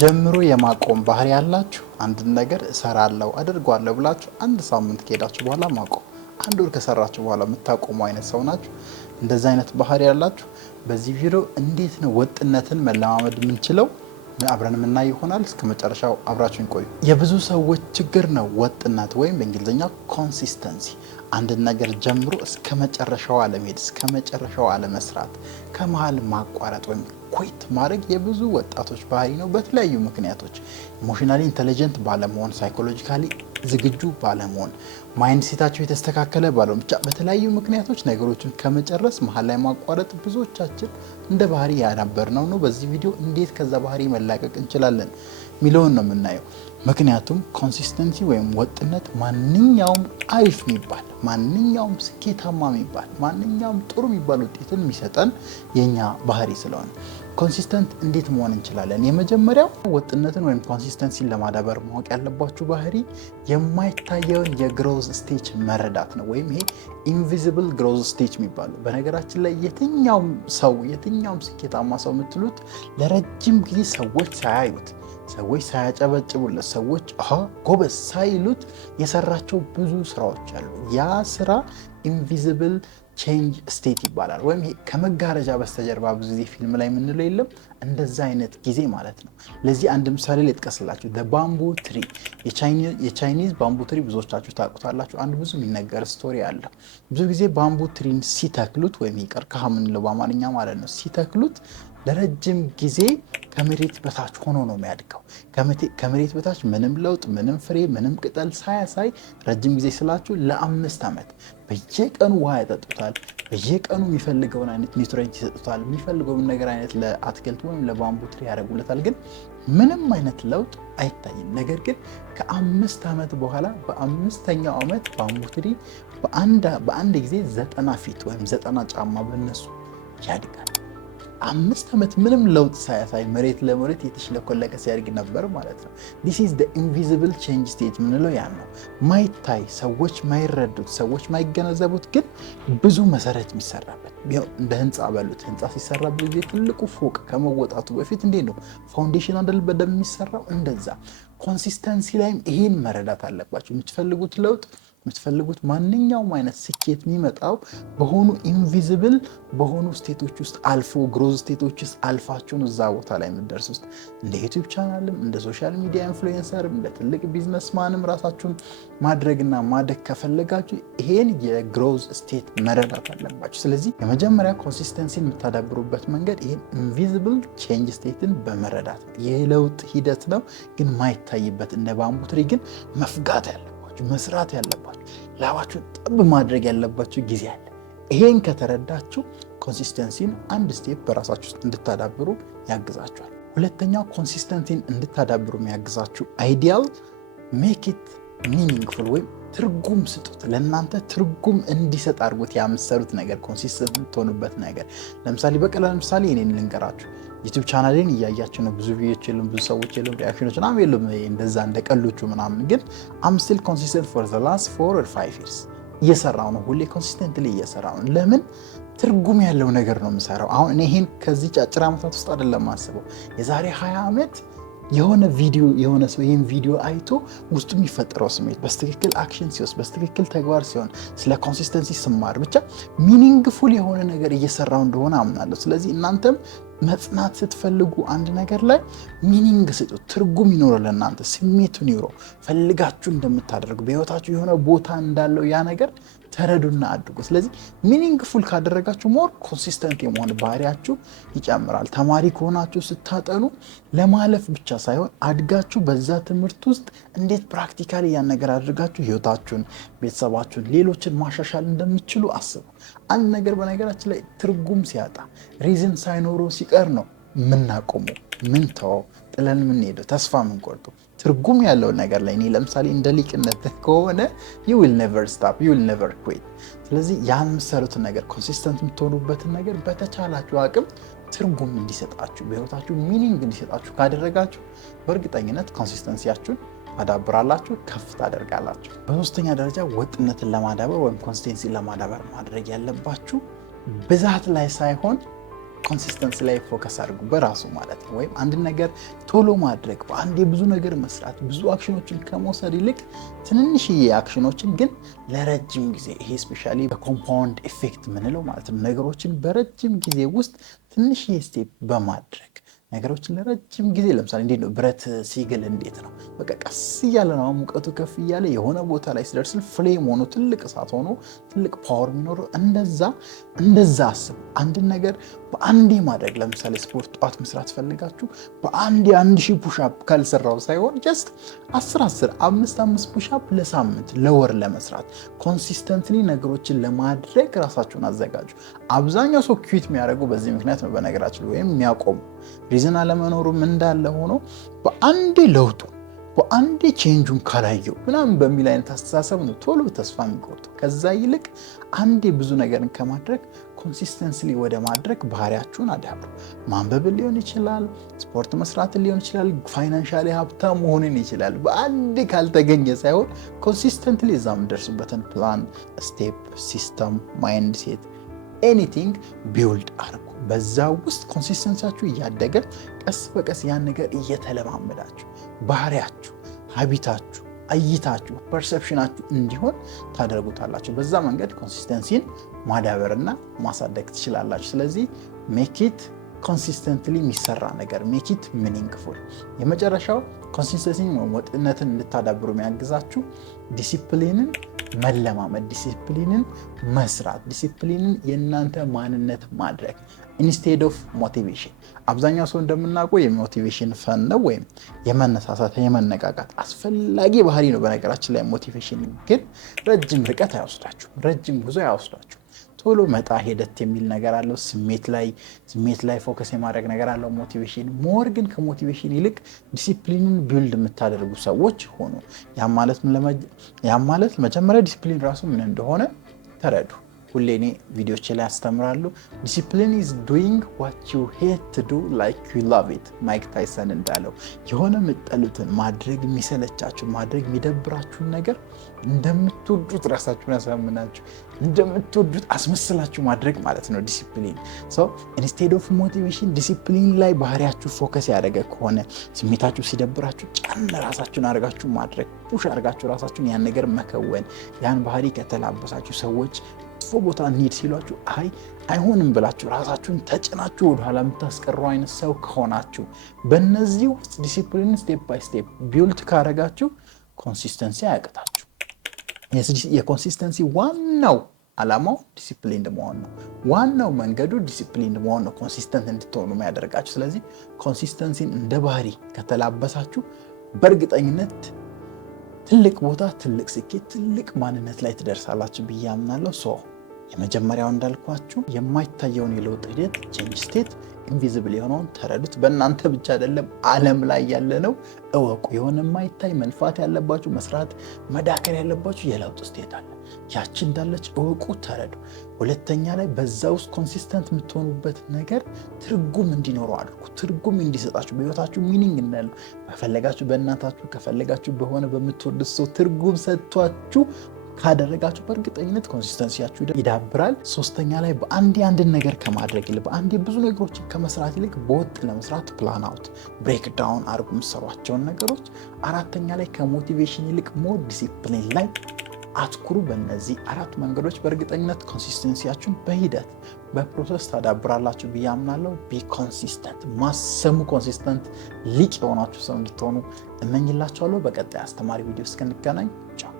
ጀምሮ የማቆም ባህሪ ያላችሁ አንድ ነገር እሰራለሁ አድርጓለሁ ብላችሁ አንድ ሳምንት ከሄዳችሁ በኋላ ማቆም፣ አንድ ወር ከሰራችሁ በኋላ የምታቆሙ አይነት ሰው ናችሁ። እንደዛ አይነት ባህሪ ያላችሁ በዚህ ቪዲዮ እንዴት ነው ወጥነትን መለማመድ የምንችለው አብረን የምናይ ይሆናል። እስከ መጨረሻው አብራችሁን ቆዩ። የብዙ ሰዎች ችግር ነው ወጥነት ወይም በእንግሊዝኛ ኮንሲስተንሲ። አንድ ነገር ጀምሮ እስከ መጨረሻው አለመሄድ፣ እስከ መጨረሻው አለመስራት፣ ከመሃል ማቋረጥ ወይም ኩዊት ማድረግ የብዙ ወጣቶች ባህሪ ነው። በተለያዩ ምክንያቶች ኢሞሽናሊ ኢንተለጀንት ባለመሆን፣ ሳይኮሎጂካሊ ዝግጁ ባለመሆን፣ ማይንድ ሴታቸው የተስተካከለ ባለመሆን፣ ብቻ በተለያዩ ምክንያቶች ነገሮችን ከመጨረስ መሀል ላይ ማቋረጥ ብዙዎቻችን እንደ ባህሪ ያዳበርነው ነው። በዚህ ቪዲዮ እንዴት ከዛ ባህሪ መላቀቅ እንችላለን ሚለውን ነው የምናየው። ምክንያቱም ኮንሲስተንሲ ወይም ወጥነት ማንኛውም አሪፍ የሚባል ማንኛውም ስኬታማ የሚባል ማንኛውም ጥሩ የሚባል ውጤትን የሚሰጠን የኛ ባህሪ ስለሆነ ኮንሲስተንት እንዴት መሆን እንችላለን? የመጀመሪያው ወጥነትን ወይም ኮንሲስተንሲን ለማዳበር ማወቅ ያለባችሁ ባህሪ የማይታየውን የግሮዝ ስቴጅ መረዳት ነው። ወይም ይሄ ኢንቪዚብል ግሮዝ ስቴጅ የሚባለው። በነገራችን ላይ የትኛውም ሰው የትኛውም ስኬታማ ሰው የምትሉት ለረጅም ጊዜ ሰዎች ሳያዩት፣ ሰዎች ሳያጨበጭቡለት፣ ሰዎች ጎበዝ ሳይሉት የሰራቸው ብዙ ስራዎች አሉ። ያ ስራ ኢንቪዚብል ቼንጅ ስቴት ይባላል። ወይም ይሄ ከመጋረጃ በስተጀርባ ብዙ ጊዜ ፊልም ላይ የምንለው የለም፣ እንደዛ አይነት ጊዜ ማለት ነው። ለዚህ አንድ ምሳሌ ልጥቀስላችሁ። ባምቡ ትሪ፣ የቻይኒዝ ባምቡ ትሪ ብዙዎቻችሁ ታውቁታላችሁ። አንድ ብዙ የሚነገር ስቶሪ አለ። ብዙ ጊዜ ባምቡ ትሪን ሲተክሉት ወይም ቀርከሃ የምንለው በአማርኛ ማለት ነው፣ ሲተክሉት ለረጅም ጊዜ ከመሬት በታች ሆኖ ነው የሚያድገው። ከመሬት በታች ምንም ለውጥ፣ ምንም ፍሬ፣ ምንም ቅጠል ሳያሳይ ረጅም ጊዜ ስላችሁ ለ5 ዓመት በየቀኑ ውሃ ያጠጡታል። በየቀኑ የሚፈልገውን አይነት ኒውትሪየንት ይሰጡታል። የሚፈልገውን ነገር አይነት ለአትክልት ወይም ለባምቡ ትሪ ያደርጉለታል። ግን ምንም አይነት ለውጥ አይታይም። ነገር ግን ከ5 ዓመት በኋላ በ5ኛው ዓመት ባምቡ ትሪ በአንድ ጊዜ 90 ፊት ወይም 90 ጫማ በነሱ ያድጋል። 5 ዓመት ምንም ለውጥ ሳያሳይ መሬት ለመሬት የተሽለኮለቀ ሲያድግ ነበር ማለት ነው። this is the invisible change state ምንለው ያን ነው። ማይታይ፣ ሰዎች ማይረዱት፣ ሰዎች ማይገነዘቡት፣ ግን ብዙ መሰረት የሚሰራበት እንደ ህንፃ በሉት። ህንፃ ሲሰራ ብዙ ጊዜ ትልቁ ፎቅ ከመወጣቱ በፊት እንዴት ነው ፋውንዴሽን አይደል በደንብ የሚሰራው? እንደዛ ኮንሲስተንሲ ላይም ይሄን መረዳት አለባቸው። የምትፈልጉት ለውጥ፣ የምትፈልጉት ማንኛውም አይነት ስኬት የሚመጣው በሆኑ ኢንቪዚብል በሆኑ ስቴቶች ውስጥ አልፎ ግሮዝ ስቴቶች ውስጥ አልፋችሁን እዛ ቦታ ላይ የምትደርስ ውስጥ እንደ ዩቲዩብ ቻናልም እንደ ሶሻል ሚዲያ ኢንፍሉዌንሰርም እንደ ትልቅ ቢዝነስማንም ራሳችሁን ማድረግና ማደግ ከፈለጋችሁ ይሄን የግሮዝ ስቴት መረዳት አለባችሁ። ስለዚህ የመጀመሪያ ኮንሲስተንሲን የምታዳብሩበት መንገድ ይሄን ኢንቪዚብል ቼንጅ ስቴትን በመረዳት ነው። የለውጥ ሂደት ነው ግን ማይታይበት። እንደ ባምቡ ትሪ ግን መፍጋት ያለ መስራት ያለባችሁ ላባችሁን ጠብ ማድረግ ያለባችሁ ጊዜ አለ። ይሄን ከተረዳችሁ ኮንሲስተንሲን አንድ ስቴፕ በራሳችሁ ውስጥ እንድታዳብሩ ያግዛችኋል። ሁለተኛው ኮንሲስተንሲን እንድታዳብሩ የሚያግዛችሁ አይዲያል ሜክ ኢት ሚኒንግፉል ወይም ትርጉም ስጡት። ለእናንተ ትርጉም እንዲሰጥ አድርጎት ያምሰሩት ነገር ኮንሲስተንት የምትሆኑበት ነገር። ለምሳሌ በቀላል ምሳሌ እኔን ልንገራችሁ። ዩቲዩብ ቻናሌን እያያችሁ ነው። ብዙ ቪዲዮች የሉም፣ ብዙ ሰዎች የሉም፣ ሪአክሽኖች ምናምን የሉም፣ እንደዛ እንደ ቀሎቹ ምናምን። ግን አም ስቲል ኮንሲስተንት ፎር ዘ ላስት 4 or 5 years እየሰራው ነው። ሁሌ ኮንሲስተንትሊ እየሰራው ነው። ለምን? ትርጉም ያለው ነገር ነው የምሰራው። አሁን እኔ ይሄን ከዚህ አጭር ዓመታት ውስጥ አይደለም ማስበው። የዛሬ 20 ዓመት የሆነ ቪዲዮ የሆነ ሰው ይህን ቪዲዮ አይቶ ውስጡ የሚፈጠረው ስሜት በስትክክል አክሽን ሲወስድ በስትክክል ተግባር ሲሆን ስለ ኮንሲስተንሲ ስማር ብቻ ሚኒንግፉል የሆነ ነገር እየሰራው እንደሆነ አምናለሁ። ስለዚህ እናንተም መጽናት ስትፈልጉ አንድ ነገር ላይ ሚኒንግ ስጡ። ትርጉም ይኖረው፣ ለእናንተ ስሜቱን ይኖረው፣ ፈልጋችሁ እንደምታደርጉ በህይወታችሁ የሆነ ቦታ እንዳለው ያ ነገር ተረዱና አድርጉ። ስለዚህ ሚኒንግፉል ካደረጋችሁ ሞር ኮንሲስተንት የመሆን ባህሪያችሁ ይጨምራል። ተማሪ ከሆናችሁ ስታጠኑ ለማለፍ ብቻ ሳይሆን አድጋችሁ በዛ ትምህርት ውስጥ እንዴት ፕራክቲካሊ ያን ነገር አድርጋችሁ ህይወታችሁን፣ ቤተሰባችሁን፣ ሌሎችን ማሻሻል እንደምትችሉ አስቡ። አንድ ነገር በነገራችን ላይ ትርጉም ሲያጣ ሪዝን ሳይኖረው ሲቀር ነው ምናቆመው፣ ምን ተወው፣ ጥለን የምንሄደው፣ ተስፋ የምንቆርጠው። ትርጉም ያለው ነገር ላይ እኔ ለምሳሌ እንደ ሊቅነት ከሆነ you will never stop, you will never quit። ስለዚህ ያን የምትሰሩትን ነገር ኮንሲስተንት የምትሆኑበትን ነገር በተቻላችሁ አቅም ትርጉም እንዲሰጣችሁ በህይወታችሁ ሚኒንግ እንዲሰጣችሁ ካደረጋችሁ በእርግጠኝነት ኮንሲስተንሲያችሁን ታዳብራላችሁ፣ ከፍ ታደርጋላችሁ። በሶስተኛ ደረጃ ወጥነትን ለማዳበር ወይም ኮንሲስተንሲን ለማዳበር ማድረግ ያለባችሁ ብዛት ላይ ሳይሆን ኮንሲስተንሲ ላይ ፎከስ አድርጉ በራሱ ማለት ነው። ወይም አንድ ነገር ቶሎ ማድረግ፣ በአንድ የብዙ ነገር መስራት፣ ብዙ አክሽኖችን ከመውሰድ ይልቅ ትንንሽዬ አክሽኖችን ግን ለረጅም ጊዜ ይሄ ስፔሻሊ በኮምፓውንድ ኢፌክት ምንለው ማለት ነው ነገሮችን በረጅም ጊዜ ውስጥ ትንሽዬ ስቴፕ በማድረግ ነገሮችን ለረጅም ጊዜ ለምሳሌ እንዴት ነው ብረት ሲግል እንዴት ነው በቃ ቀስ እያለ ነው ሙቀቱ ከፍ እያለ የሆነ ቦታ ላይ ሲደርስ ፍሌም ሆኖ ትልቅ እሳት ሆኖ ትልቅ ፓወር የሚኖረው እንደዛ አስቡ። አንድን ነገር በአንዴ ማድረግ ለምሳሌ ስፖርት ጠዋት መስራት ፈልጋችሁ በአንዴ 1000 ፑሽአፕ ካልሰራው ሳይሆን ጀስት 10 5 ፑሽአፕ ለሳምንት ለወር ለመስራት ኮንሲስተንትሊ ነገሮችን ለማድረግ ራሳችሁን አዘጋጁ። አብዛኛው ሰው ኩዊት የሚያደርገው በዚህ ምክንያት ነው በነገራችን ወይም የሚያቆሙ ሪዝን አለመኖሩም እንዳለ ሆኖ በአንዴ ለውጡ በአንዴ ቼንጁን ካላየው ምናምን በሚል አይነት አስተሳሰብ ነው ቶሎ ተስፋ የሚቆርጠው። ከዛ ይልቅ አንዴ ብዙ ነገርን ከማድረግ ኮንሲስተንስሊ ወደ ማድረግ ባህሪያችሁን አዳብሩ። ማንበብን ሊሆን ይችላል፣ ስፖርት መስራትን ሊሆን ይችላል፣ ፋይናንሻሊ ሀብታም መሆንን ይችላል። በአንዴ ካልተገኘ ሳይሆን ኮንሲስተንትሊ እዛ የምደርሱበትን ፕላን፣ ስቴፕ፣ ሲስተም፣ ማይንድ ሴት ኤኒቲንግ ቢውልድ አድርጉ። በዛ ውስጥ ኮንሲስተንሲያችሁ እያደገ ቀስ በቀስ ያን ነገር እየተለማመዳችሁ ባህሪያችሁ፣ ሀቢታችሁ፣ እይታችሁ፣ ፐርሰፕሽናችሁ እንዲሆን ታደርጉታላችሁ። በዛ መንገድ ኮንሲስተንሲን ማዳበርና ማሳደግ ትችላላችሁ። ስለዚህ ሜኪት ኮንሲስተንትሊ የሚሰራ ነገር ሜኪት ሚኒንግፉል። የመጨረሻው ኮንሲስተንሲን ወጥነትን እንድታዳብሩ የሚያግዛችሁ ዲሲፕሊንን መለማመድ፣ ዲሲፕሊንን መስራት፣ ዲሲፕሊንን የእናንተ ማንነት ማድረግ ኢንስቴድ ኦፍ ሞቲቬሽን። አብዛኛው ሰው እንደምናውቀው የሞቲቬሽን ፈን ነው ወይም የመነሳሳት የመነቃቃት አስፈላጊ ባህሪ ነው። በነገራችን ላይ ሞቲቬሽን ግን ረጅም ርቀት አይወስዳችሁ፣ ረጅም ጉዞ አይወስዳችሁ። ቶሎ መጣ ሄደት የሚል ነገር አለው። ስሜት ላይ ፎከስ የማድረግ ነገር አለው ሞቲቬሽን። ሞር ግን ከሞቲቬሽን ይልቅ ዲሲፕሊንን ቢልድ የምታደርጉ ሰዎች ሆኑ። ያም ማለት መጀመሪያ ዲሲፕሊን ራሱ ምን እንደሆነ ተረዱ። ሁሌ እኔ ቪዲዮች ላይ አስተምራለሁ። ዲሲፕሊን ኢዝ ዱይንግ ዋት ዩ ሄት ቱ ዱ ላይክ ዩ ላቭ ኢት። ማይክ ታይሰን እንዳለው የሆነ የምትጠሉትን ማድረግ የሚሰለቻችሁ ማድረግ የሚደብራችሁን ነገር እንደምትወዱት ራሳችሁን ያሳምናችሁ እንደምትወዱት አስመስላችሁ ማድረግ ማለት ነው ዲሲፕሊን። ሶ ኢንስቴድ ኦፍ ሞቲቬሽን ዲሲፕሊን ላይ ባህሪያችሁ ፎከስ ያደረገ ከሆነ ስሜታችሁ ሲደብራችሁ ጫን ራሳችሁን አድርጋችሁ ማድረግ ፑሽ አድርጋችሁ ራሳችሁን ያን ነገር መከወን። ያን ባህሪ ከተላበሳችሁ ሰዎች መጥፎ ቦታ እንሂድ ሲሏችሁ አይሆንም ብላችሁ ራሳችሁን ተጭናችሁ ወደኋላ የምታስቀሩ አይነት ሰው ከሆናችሁ በእነዚህ ውስጥ ዲሲፕሊን ስቴፕ ባይ ስቴፕ ቢውልድ ካረጋችሁ ኮንሲስተንሲ አያቅታችሁ። የኮንሲስተንሲ ዋናው ዓላማው ዲሲፕሊን መሆን ነው። ዋናው መንገዱ ዲሲፕሊን መሆን ነው ኮንሲስተንት እንድትሆኑ የሚያደርጋችሁ። ስለዚህ ኮንሲስተንሲን እንደ ባህሪ ከተላበሳችሁ በእርግጠኝነት ትልቅ ቦታ፣ ትልቅ ስኬት፣ ትልቅ ማንነት ላይ ትደርሳላችሁ ብዬ አምናለሁ። የመጀመሪያው እንዳልኳችሁ የማይታየውን የለውጥ ሂደት ቼንጅ ስቴት ኢንቪዚብል የሆነውን ተረዱት። በእናንተ ብቻ አይደለም ዓለም ላይ ያለ ነው እወቁ። የሆነ የማይታይ መልፋት ያለባችሁ መስራት መዳከር ያለባችሁ የለውጥ ስቴት አለ። ያቺ እንዳለች እወቁ፣ ተረዱ። ሁለተኛ ላይ በዛ ውስጥ ኮንሲስተንት የምትሆኑበት ነገር ትርጉም እንዲኖረው አድርጉ። ትርጉም እንዲሰጣችሁ በህይወታችሁ ሚኒንግ እንዳለው ከፈለጋችሁ በእናታችሁ ከፈለጋችሁ በሆነ በምትወዱት ሰው ትርጉም ሰጥቷችሁ ካደረጋችሁ በእርግጠኝነት ኮንሲስተንሲያችሁ ይዳብራል። ሶስተኛ ላይ በአንዴ አንድን ነገር ከማድረግ ይልቅ በአንዴ ብዙ ነገሮችን ከመስራት ይልቅ በወጥ ለመስራት ፕላን አውት ብሬክ ዳውን አድርጉ የምትሰሯቸውን ነገሮች። አራተኛ ላይ ከሞቲቬሽን ይልቅ ሞር ዲሲፕሊን ላይ አትኩሩ። በእነዚህ 4 መንገዶች በእርግጠኝነት ኮንሲስተንሲያችሁን በሂደት በፕሮሰስ ታዳብራላችሁ ብዬ አምናለሁ። ቢ ኮንሲስተንት፣ ማሰሙ ኮንሲስተንት ሊቅ የሆናችሁ ሰው እንድትሆኑ እመኝላችኋለሁ። በቀጣይ አስተማሪ ቪዲዮ እስክንገናኝ ቻው።